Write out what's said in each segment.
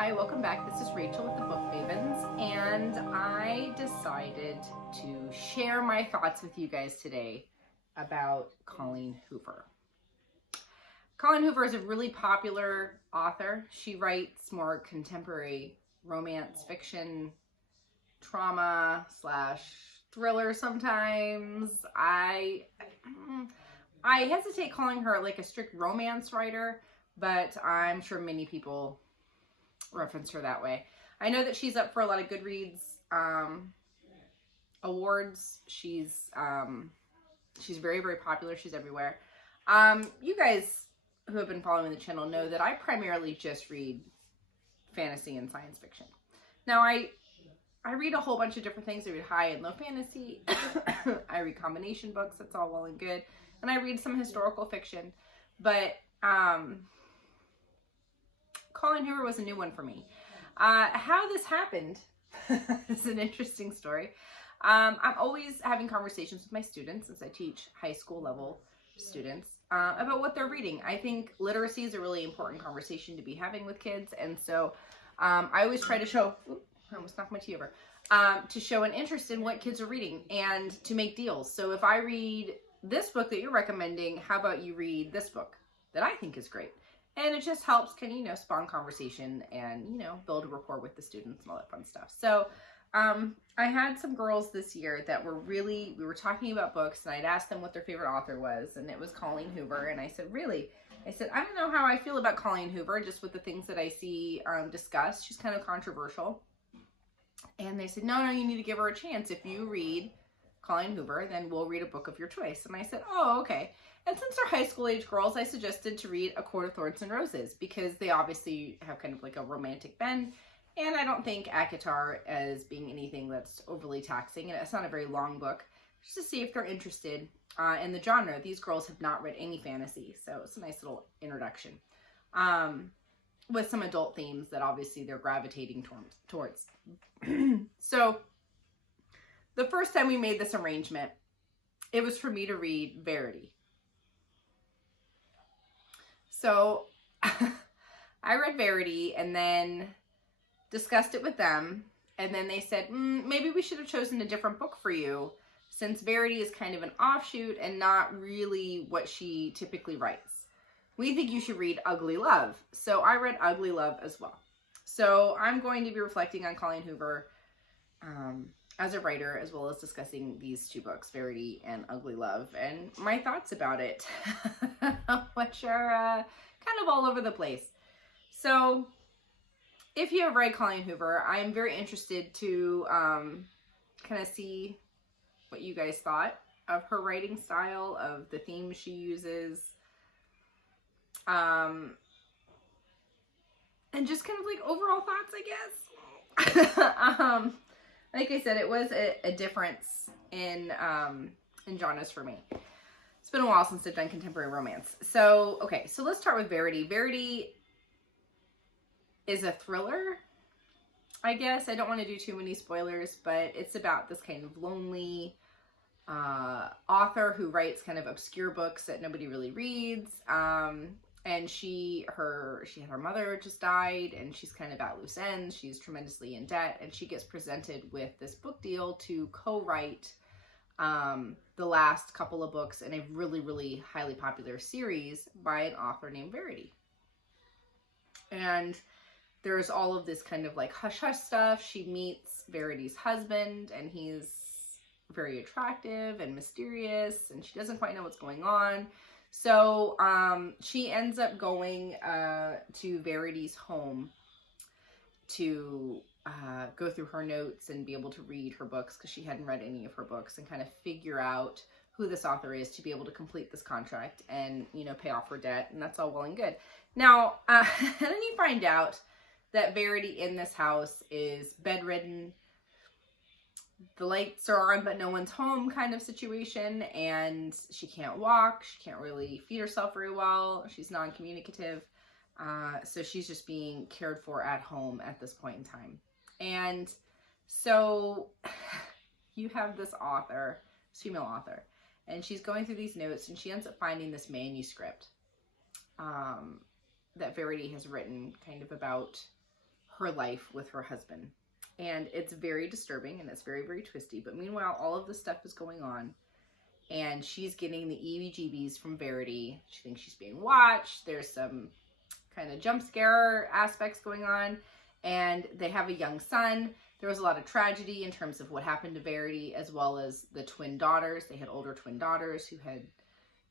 Hi, welcome back. This is Rachel with the Book Mavens, and I decided to share my thoughts with you guys today about Colleen Hoover. Colleen Hoover is a really popular author. She writes more contemporary romance fiction, trauma / thriller sometimes. I hesitate calling her like a strict romance writer, but I'm sure many people reference her that way. I know that she's up for a lot of Goodreads awards. She's very, very popular. She's everywhere. You guys who have been following the channel know that I primarily just read fantasy and science fiction. Now I read a whole bunch of different things. I read high and low fantasy. I read combination books. That's all well and good. And I read some historical fiction. But Colleen Hoover was a new one for me. How this happened is an interesting story. I'm always having conversations with my students, as I teach high school level students, about what they're reading. I think literacy is a really important conversation to be having with kids. And so I always try to show, I almost knocked my tea over, to show an interest in what kids are reading and to make deals. So if I read this book that you're recommending, how about you read this book that I think is great? And it just helps spawn conversation and, build a rapport with the students and all that fun stuff. So I had some girls this year that we were talking about books, and I'd asked them what their favorite author was, and it was Colleen Hoover. And I said, really? I said, I don't know how I feel about Colleen Hoover, just with the things that I see discussed. She's kind of controversial. And they said, no, you need to give her a chance. If you read Colleen Hoover, then we'll read a book of your choice. And I said, oh, okay. And since they're high school age girls, I suggested to read A Court of Thorns and Roses, because they obviously have kind of like a romantic bend. And I don't think ACOTAR as being anything that's overly taxing. And it's not a very long book, just to see if they're interested in the genre. These girls have not read any fantasy, so it's a nice little introduction with some adult themes that obviously they're gravitating towards. So the first time we made this arrangement, it was for me to read Verity. So I read Verity and then discussed it with them. And then they said, maybe we should have chosen a different book for you, since Verity is kind of an offshoot and not really what she typically writes. We think you should read Ugly Love. So I read Ugly Love as well. So I'm going to be reflecting on Colleen Hoover as a writer, as well as discussing these two books, Verity and Ugly Love, and my thoughts about it, which are kind of all over the place. So if you have read Colleen Hoover, I am very interested to kind of see what you guys thought of her writing style, of the themes she uses, and just kind of like overall thoughts, I guess. Like I said, it was a difference in genres for me. It's been a while since I've done contemporary romance. So, okay, so let's start with Verity. Verity is a thriller, I guess. I don't want to do too many spoilers, but it's about this kind of lonely author who writes kind of obscure books that nobody really reads. And she had her mother just died, and she's kind of at loose ends. She's tremendously in debt, and she gets presented with this book deal to co-write the last couple of books in a really, really highly popular series by an author named Verity. And there's all of this kind of like hush-hush stuff. She meets Verity's husband, and he's very attractive and mysterious, and she doesn't quite know what's going on. So she ends up going to Verity's home to go through her notes and be able to read her books, because she hadn't read any of her books, and kind of figure out who this author is to be able to complete this contract and, pay off her debt. And that's all well and good. Now, and then you find out that Verity in this house is bedridden. The lights are on, but no one's home kind of situation. And she can't walk. She can't really feed herself very well. She's non-communicative. So she's just being cared for at home at this point in time. And so you have this author, this female author, and she's going through these notes, and she ends up finding this manuscript that Verity has written kind of about her life with her husband. And it's very disturbing and it's very, very twisty. But meanwhile, all of this stuff is going on. And she's getting the EBGBs from Verity. She thinks she's being watched. There's some kind of jump scare aspects going on. And they have a young son. There was a lot of tragedy in terms of what happened to Verity, as well as the twin daughters. They had older twin daughters who had,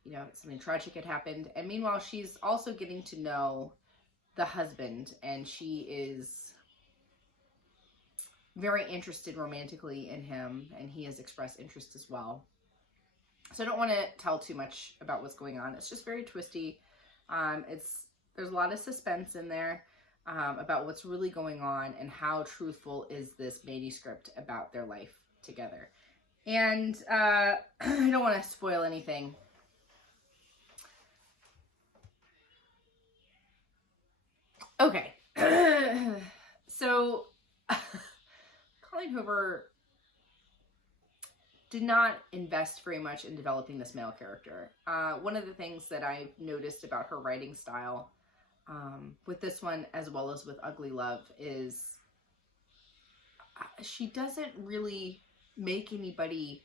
you know, something tragic had happened. And meanwhile, she's also getting to know the husband. And she is very interested romantically in him. And he has expressed interest as well. So I don't want to tell too much about what's going on. It's just very twisty. There's a lot of suspense in there about what's really going on and how truthful is this manuscript about their life together. And I don't want to spoil anything. Okay. So Colleen Hoover did not invest very much in developing this male character. One of the things that I've noticed about her writing style with this one, as well as with Ugly Love, is she doesn't really make anybody,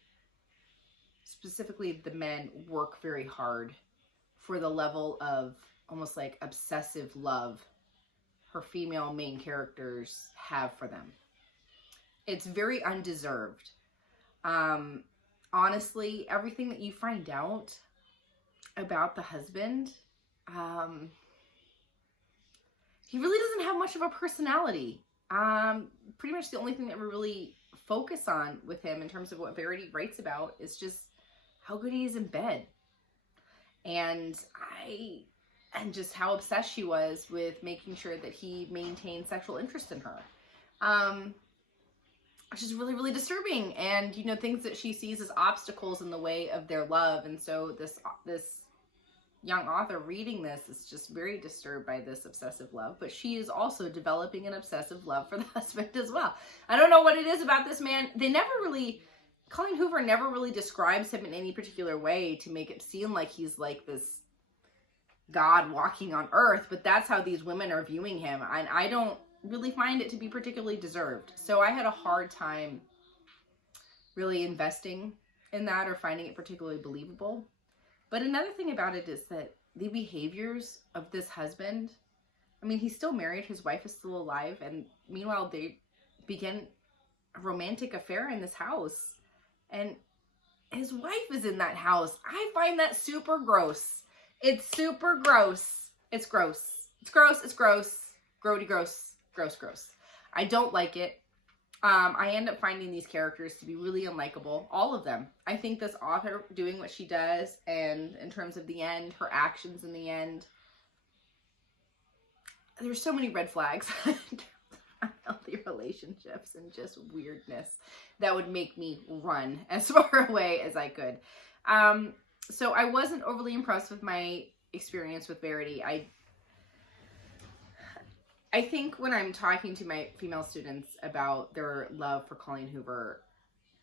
specifically the men, work very hard for the level of almost like obsessive love her female main characters have for them. It's very undeserved. Honestly, everything that you find out about the husband, he really doesn't have much of a personality. Pretty much the only thing that we really focus on with him in terms of what Verity writes about is just how good he is in bed. And just how obsessed she was with making sure that he maintained sexual interest in her. Which is really, really disturbing. And, you know, things that she sees as obstacles in the way of their love. And so this young author reading this is just very disturbed by this obsessive love. But she is also developing an obsessive love for the husband as well. I don't know what it is about this man. Colleen Hoover never really describes him in any particular way to make it seem like he's like this God walking on earth. But that's how these women are viewing him. And I don't really find it to be particularly deserved. So I had a hard time really investing in that or finding it particularly believable. But another thing about it is that the behaviors of this husband, I mean, he's still married, his wife is still alive, and meanwhile they begin a romantic affair in this house, and his wife is in that house. I find that super gross. It's super gross. It's gross. It's gross. It's gross. Grody gross. Gross, gross. I don't like it. I end up finding these characters to be really unlikable. All of them. I think this author doing what she does, and in terms of the end, her actions in the end, there's so many red flags. Unhealthy relationships and just weirdness that would make me run as far away as I could. So I wasn't overly impressed with my experience with Verity. I think when I'm talking to my female students about their love for Colleen Hoover,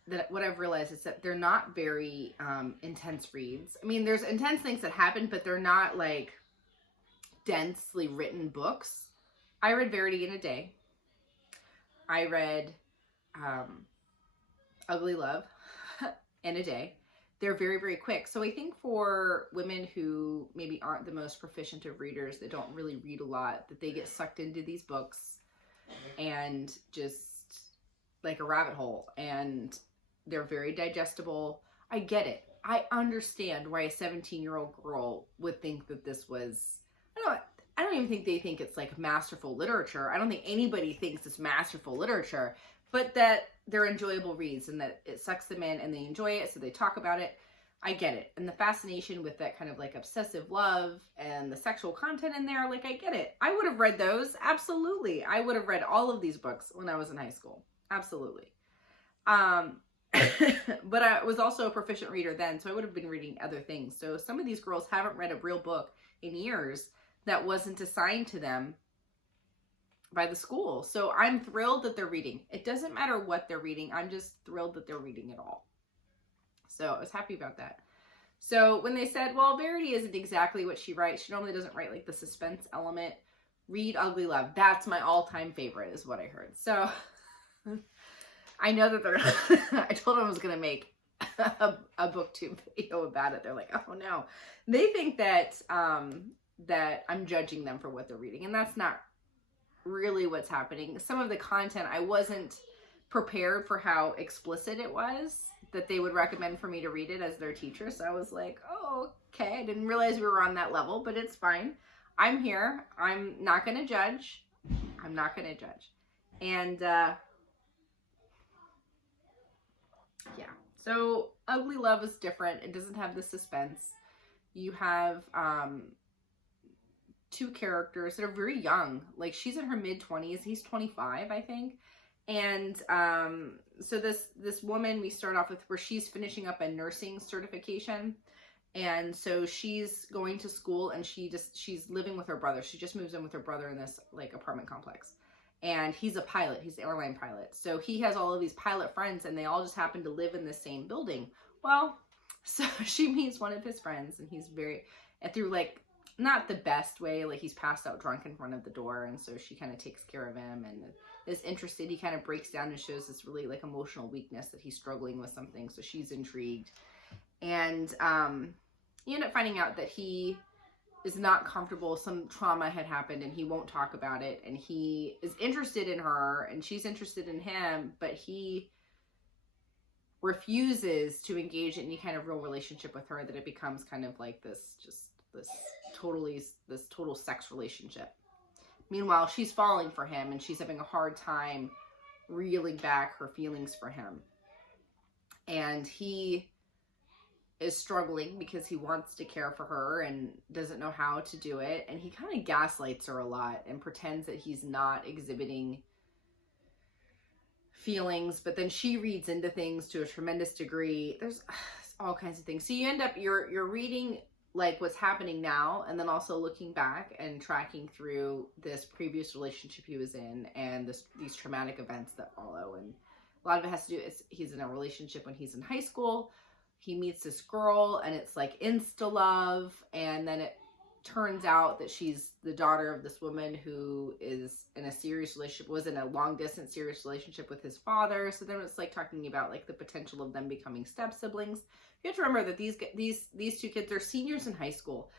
that what I've realized is that they're not very intense reads. I mean, there's intense things that happen, but they're not like densely written books. I read Verity in a day. I read Ugly Love in a day. They're very, very quick. So I think for women who maybe aren't the most proficient of readers, that don't really read a lot, that they get sucked into these books and just like a rabbit hole, and they're very digestible. I get it. I understand why a 17-year-old girl would think that this was, I don't even think they think it's like masterful literature. I don't think anybody thinks it's masterful literature, but that they're enjoyable reads and that it sucks them in and they enjoy it, so they talk about it. I get it. And the fascination with that kind of like obsessive love and the sexual content in there, like I get it. I would have read those. Absolutely. I would have read all of these books when I was in high school. Absolutely. But I was also a proficient reader then, so I would have been reading other things. So some of these girls haven't read a real book in years that wasn't assigned to them by the school. So I'm thrilled that they're reading. It doesn't matter what they're reading. I'm just thrilled that they're reading it all. So I was happy about that. So when they said, well, Verity isn't exactly what she writes. She normally doesn't write like the suspense element read Ugly Love. That's my all-time favorite is what I heard. So I know that they're I told them I was going to make a booktube video about it. They're like, oh no. They think that that I'm judging them for what they're reading, and that's not really what's happening. Some of the content, I wasn't prepared for how explicit it was that they would recommend for me to read it as their teacher. So I was like, oh, okay. I didn't realize we were on that level, but it's fine. I'm here. I'm not going to judge. I'm not going to judge. And yeah. So Ugly Love is different. It doesn't have the suspense. You have two characters that are very young. Like, she's in her mid-20s. He's 25, I think. And so this woman, we start off with where she's finishing up a nursing certification. And so she's going to school, and she's living with her brother. She just moves in with her brother in this like apartment complex. And he's a pilot. He's an airline pilot. So he has all of these pilot friends, and they all just happen to live in the same building. Well, so she meets one of his friends, and he's and through like, not the best way, like he's passed out drunk in front of the door. And so she kind of takes care of him and is interested. He kind of breaks down and shows this really like emotional weakness that he's struggling with something. So she's intrigued. And you end up finding out that he is not comfortable. Some trauma had happened and he won't talk about it. And he is interested in her and she's interested in him, but he refuses to engage in any kind of real relationship with her, that it becomes kind of like this total sex relationship. Meanwhile, she's falling for him and she's having a hard time reeling back her feelings for him. And he is struggling because he wants to care for her and doesn't know how to do it. And he kind of gaslights her a lot and pretends that he's not exhibiting feelings, but then she reads into things to a tremendous degree. There's all kinds of things. So you end up, you're reading like what's happening now, and then also looking back and tracking through this previous relationship he was in and these traumatic events that follow. And a lot of it has to do, he's in a relationship when he's in high school. He meets this girl and it's like insta love, and then it turns out that she's the daughter of this woman who is in a serious relationship, was in a long distance serious relationship with his father. So then it's like talking about like the potential of them becoming step siblings. You have to remember that these two kids are seniors in high school.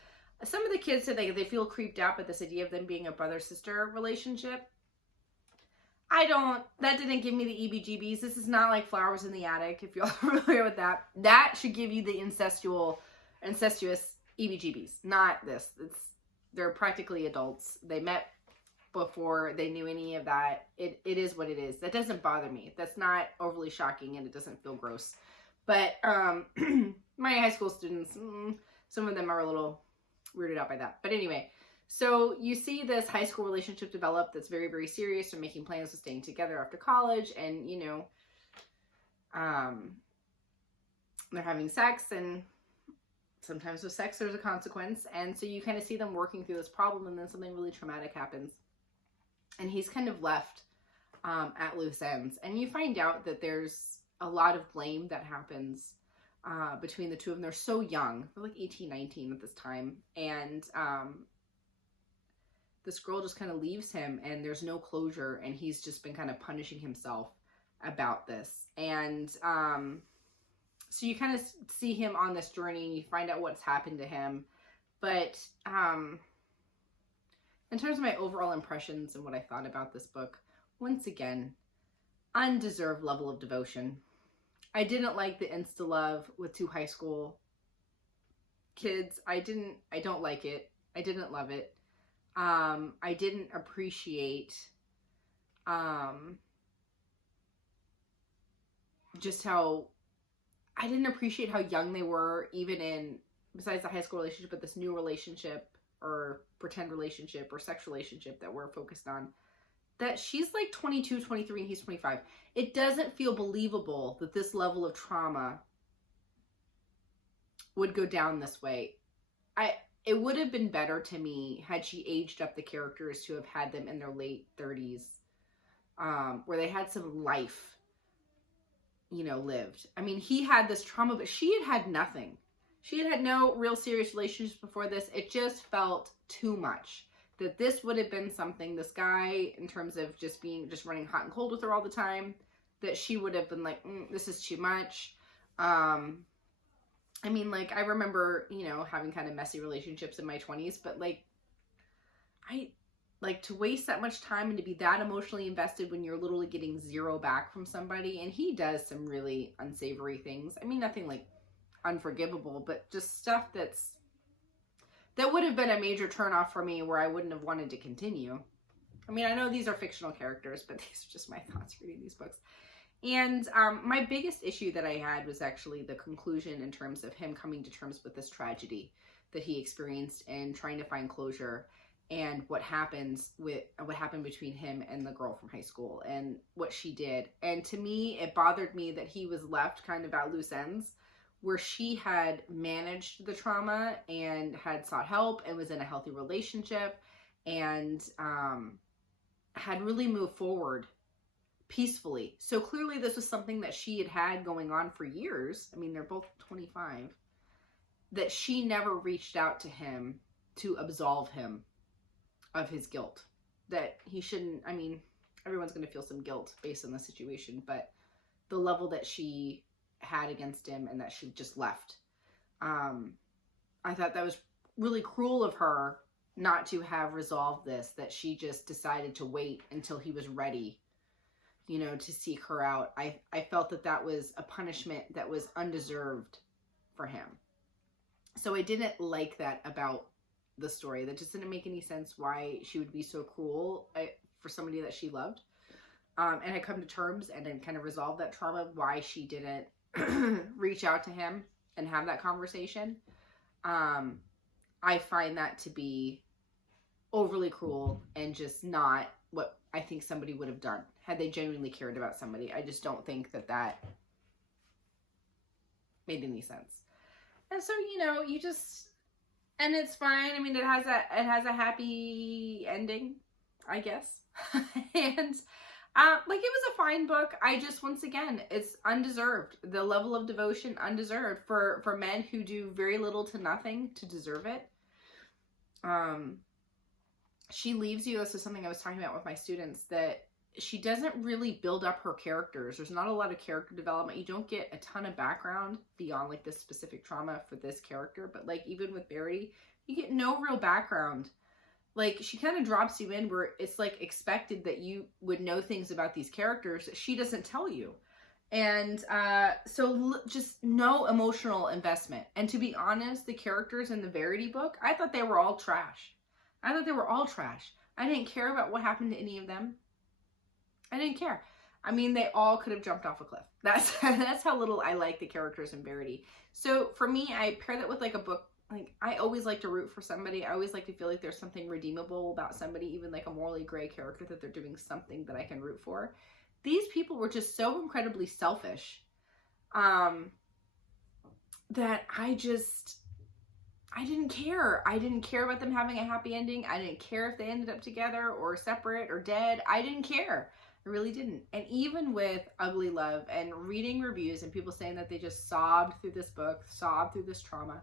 Some of the kids said they feel creeped out by this idea of them being a brother-sister relationship. That didn't give me the EBGBs. This is not like Flowers in the Attic, if y'all are familiar with that. That should give you the incestuous EBGBs, not this. They're practically adults. They met before they knew any of that. It is what it is. That doesn't bother me. That's not overly shocking, and it doesn't feel gross. But my high school students, some of them are a little weirded out by that. But anyway, so you see this high school relationship develop that's very, very serious. They're making plans of staying together after college, and, you know, they're having sex, and sometimes with sex there's a consequence. And so you kind of see them working through this problem, and then something really traumatic happens. And he's kind of left at loose ends. And you find out that there's a lot of blame that happens between the two of them. They're so young. They're like 18, 19 at this time. And this girl just kind of leaves him, and there's no closure, and he's just been kind of punishing himself about this. And so you kind of see him on this journey, and you find out what's happened to him. But in terms of my overall impressions and what I thought about this book, once again, undeserved level of devotion. I didn't like the insta love with two high school kids. I don't like it. I didn't love it. I didn't appreciate just how I didn't appreciate how young they were, even in, besides the high school relationship, but this new relationship or pretend relationship or sex relationship that we're focused on, that she's like 22, 23, and he's 25. It doesn't feel believable that this level of trauma would go down this way. It would have been better to me had she aged up the characters to have had them in their late 30s, where they had some life, you know, lived. I mean, he had this trauma, but she had nothing. She had no real serious relationships before this. It just felt too much. that this would have been something, this guy, in terms of just running hot and cold with her all the time, that she would have been like, this is too much. I mean, like, I remember, you know, having kind of messy relationships in my 20s, but like, to waste that much time and to be that emotionally invested when you're literally getting zero back from somebody. And he does some really unsavory things. I mean, nothing like unforgivable, but just stuff that would have been a major turnoff for me, where I wouldn't have wanted to continue. I mean, I know these are fictional characters, but these are just my thoughts reading these books. And my biggest issue that I had was actually the conclusion, in terms of him coming to terms with this tragedy that he experienced and trying to find closure, and what happened between him and the girl from high school and what she did. And to me, it bothered me that he was left kind of at loose ends, where she had managed the trauma and had sought help and was in a healthy relationship and had really moved forward peacefully. So clearly this was something that she had going on for years. I mean, they're both 25. That she never reached out to him to absolve him of his guilt. That he shouldn't, I mean, everyone's going to feel some guilt based on the situation, but the level that she had against him and that she just left. I thought that was really cruel of her not to have resolved this, that she just decided to wait until he was ready, you know, to seek her out. I felt that that was a punishment that was undeserved for him. So I didn't like that about the story. That just didn't make any sense why she would be so cruel for somebody that she loved. And I come to terms and then kind of resolve that trauma, why she didn't reach out to him and have that conversation. I find that to be overly cruel and just not what I think somebody would have done had they genuinely cared about somebody. I just don't think that that made any sense. And so, you know, and it's fine. I mean, it has a happy ending, I guess. And like, it was a fine book. I just, once again, it's undeserved. The level of devotion, undeserved for men who do very little to nothing to deserve it. She leaves you, this is something I was talking about with my students, that she doesn't really build up her characters. There's not a lot of character development. You don't get a ton of background beyond like this specific trauma for this character. But like, even with Verity, you get no real background. Like, she kind of drops you in where it's like expected that you would know things about these characters that she doesn't tell you. And so just no emotional investment. And to be honest, the characters in the Verity book, I thought they were all trash. I didn't care about what happened to any of them. I didn't care. I mean, they all could have jumped off a cliff. That's how little I like the characters in Verity. So for me, I pair that with like a book. Like, I always like to root for somebody. I always like to feel like there's something redeemable about somebody, even like a morally gray character, that they're doing something that I can root for. These people were just so incredibly selfish that I didn't care. I didn't care about them having a happy ending. I didn't care if they ended up together or separate or dead. I didn't care. I really didn't. And even with Ugly Love and reading reviews and people saying that they just sobbed through this book, sobbed through this trauma,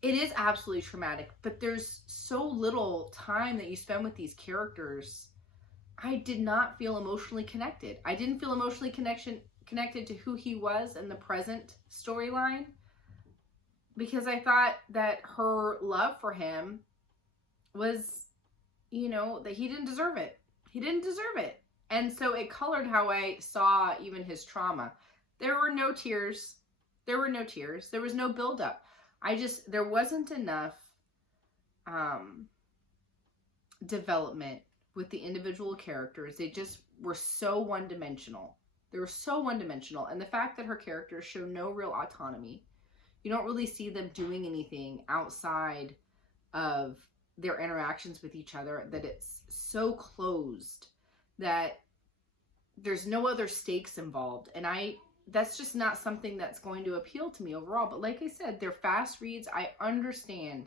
it is absolutely traumatic, but there's so little time that you spend with these characters. I did not feel emotionally connected. I didn't feel emotionally connected to who he was in the present storyline, because I thought that her love for him was, you know, that he didn't deserve it. He didn't deserve it. And so it colored how I saw even his trauma. There were no tears. There was no buildup. There wasn't enough development with the individual characters. They just were so one-dimensional. They were so one-dimensional. And the fact that her characters show no real autonomy, you don't really see them doing anything outside of their interactions with each other, that it's so closed that there's no other stakes involved. And that's just not something that's going to appeal to me overall. But like I said, they're fast reads. I understand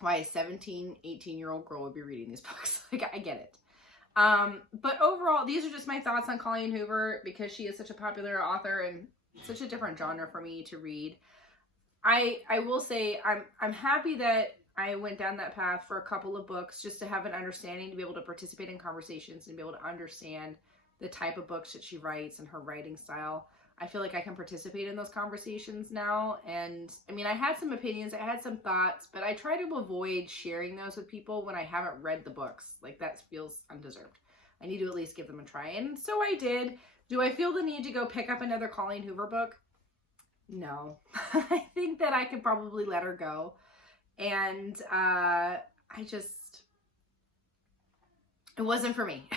why a 17, 18-year-old girl would be reading these books. Like, I get it. But overall, these are just my thoughts on Colleen Hoover, because she is such a popular author and such a different genre for me to read. I will say I'm happy that I went down that path for a couple of books just to have an understanding, to be able to participate in conversations and be able to understand the type of books that she writes and her writing style. I feel like I can participate in those conversations now. And I mean, I had some opinions, I had some thoughts, but I try to avoid sharing those with people when I haven't read the books. Like, that feels undeserved. I need to at least give them a try. And so I did. Do I feel the need to go pick up another Colleen Hoover book? No. I think that I could probably let her go. And it wasn't for me.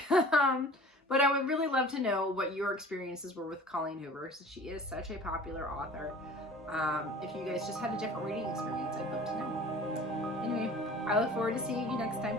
But I would really love to know what your experiences were with Colleen Hoover, since she is such a popular author. If you guys just had a different reading experience, I'd love to know. Anyway, I look forward to seeing you next time.